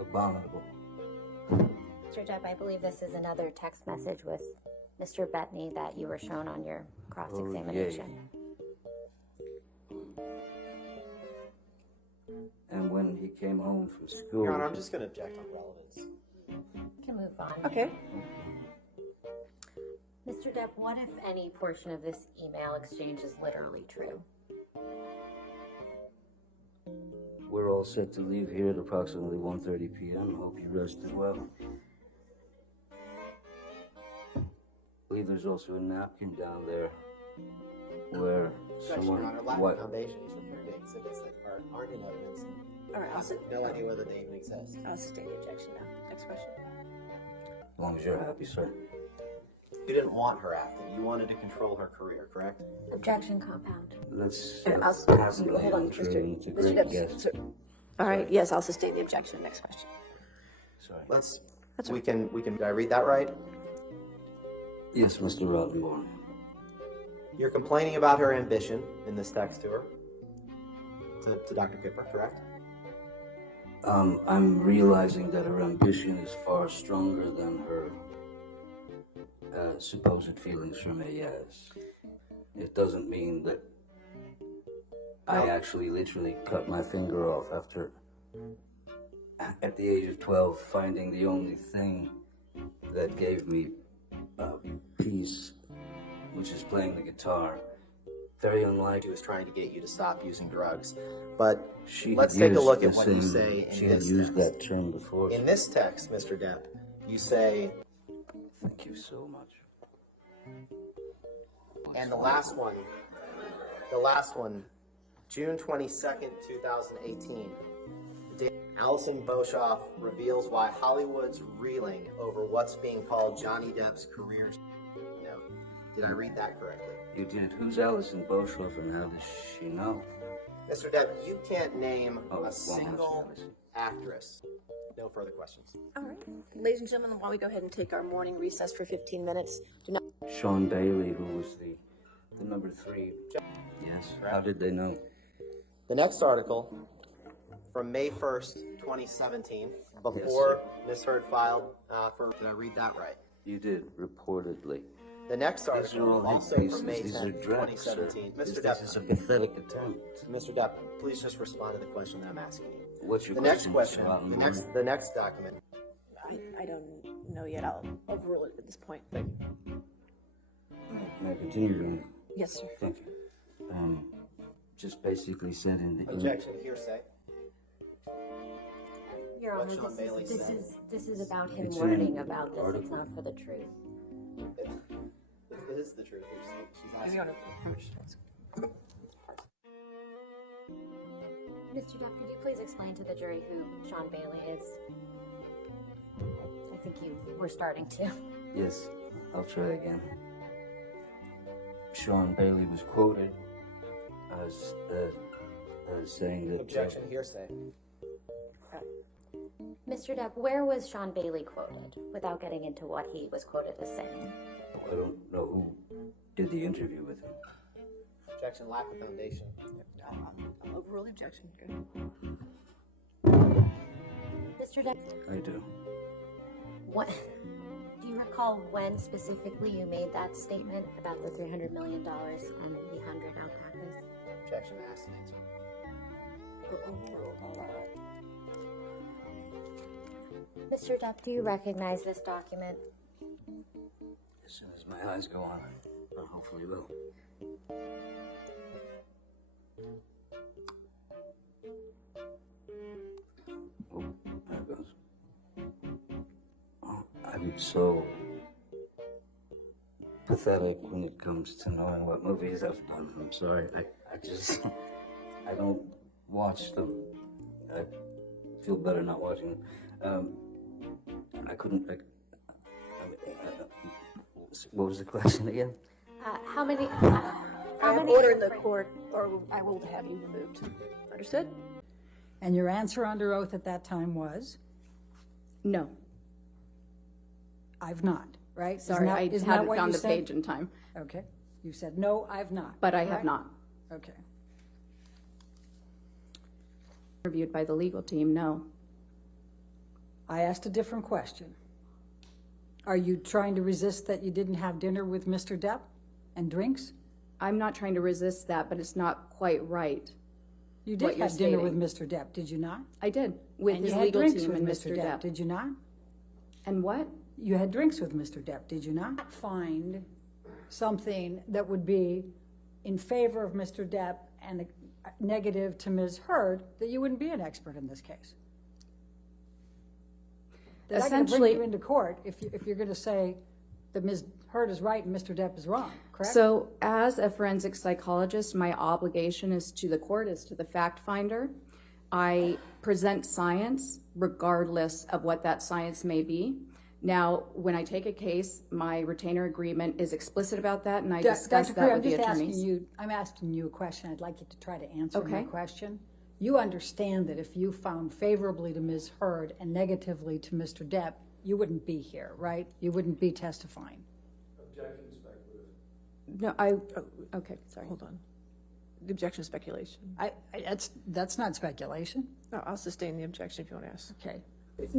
abominable. Mr. Depp, I believe this is another text message with Mr. Bettany that you were shown on your cross-examination. And when he came home from school... Your Honor, I'm just going to object on relevance. You can move on. Okay. Mr. Depp, what if any portion of this email exchange is literally true? We're all set to leave here at approximately 1:30 p.m. Hope you rested well. I believe there's also a napkin down there where someone... Your Honor, lack of foundation. He's referring to exhibits that aren't in evidence. All right, I have no idea whether they even exist. I'll sustain the objection now. Next question. As long as you're happy, sir. You didn't want her acting. You wanted to control her career, correct? Objection compound. Let's Hold on, Mr. Depp. Yes. All right, yes, I'll sustain the objection. Next question. Sorry. We can, did I read that right? Yes, Mr. Rottenborn. You're complaining about her ambition in this text to her, to Dr. Kipper, correct? I'm realizing that her ambition is far stronger than her supposed feelings for me, yes. It doesn't mean that I actually literally cut my finger off after, at the age of 12, finding the only thing that gave me peace, which is playing the guitar. Very unlike... She was trying to get you to stop using drugs. But She let's take a look at what you say in She had this used text. that term before. In this text, Mr. Depp, you say... Thank you so much. And the last one, June 22nd, 2018. Allison Boshoff reveals why Hollywood's reeling over what's being called Johnny Depp's career. No. Did I read that correctly? You did. Who's Allison Boshoff and how does she know? Mr. Depp, you can't name a well, single actress. No further questions. All right. Ladies and gentlemen, while we go ahead and take our morning recess for 15 minutes, do not... Sean Bailey, who was the number 3. Yes. How did they know? The next article, from May 1st, 2017, before Ms. Heard filed for... Did I read that right? You did, reportedly. The next article, also from May 10th, 2017. Mr. Depp, this is a pathetic attempt. Mr. Depp, please just respond to the question that I'm asking you. What's your The question? next question, the next document. I don't know yet. I'll overrule it at this point. Thank you. May I continue, Your Honor? Yes, sir. Thank you. Just basically said in the... Objection, hearsay. Your What Honor, Sean Bailey said. this is about him It's learning an about this. article. It's not for the truth. It is the truth. She's If asking. you want to... Mr. Depp, could you please explain to the jury who Sean Bailey is? I think you were starting to. Yes, I'll try again. Sean Bailey was quoted as saying that... Objection, hearsay. Mr. Depp, where was Sean Bailey quoted, without getting into what he was quoted as saying? I don't know who did the interview with him. Objection, lack of foundation. I'll overrule the objection. Good. Mr. Depp, I do. what, do you recall when specifically you made that statement about the $300 million and the 100 alpacas? Objection, asked and answered. Mr. Depp, do you recognize this document? As soon as my eyes go on, I hopefully will. Oh, there it goes. Oh, I'm so pathetic when it comes to knowing what movies I've done. I'm sorry. I don't watch them. I feel better not watching them. I couldn't... what was the question again? How many Order in the court, or I will have you removed. Understood? And your answer under oath at that time was? No. I've not, right? Sorry, I isn't that hadn't what found you the said? page in time, Okay. You said, no, I've not. but I have correct? not. Okay. Reviewed by the legal team, no. I asked a different question. Are you trying to resist that you didn't have dinner with Mr. Depp and drinks? I'm not trying to resist that, but it's not quite right. You What did you're have dinner stating. with Mr. Depp, did you not? I did, with And his you had legal drinks team with and Mr. Depp, did you not? And what? You had drinks with Mr. Depp, did you not? Find something that would be in favor of Mr. Depp and negative to Ms. Heard, that you wouldn't be an expert in this case. That I can bring Essentially- you into court if you're going to say that Ms. Heard is right and Mr. Depp is wrong, correct? So as a forensic psychologist, my obligation is to the court, is to the fact finder. I present science regardless of what that science may be. Now, when I take a case, my retainer agreement is explicit about that, and I discuss Dr. that Crew, with the I'm attorneys. asking you a question. I'd like you to try to answer my Okay. question. You understand that if you found favorably to Ms. Heard and negatively to Mr. Depp, you wouldn't be here, right? You wouldn't be testifying. Objection speculative. No, okay, sorry. Hold on. The objection is speculation. That's not speculation. No, I'll sustain the objection if you want to ask. Okay.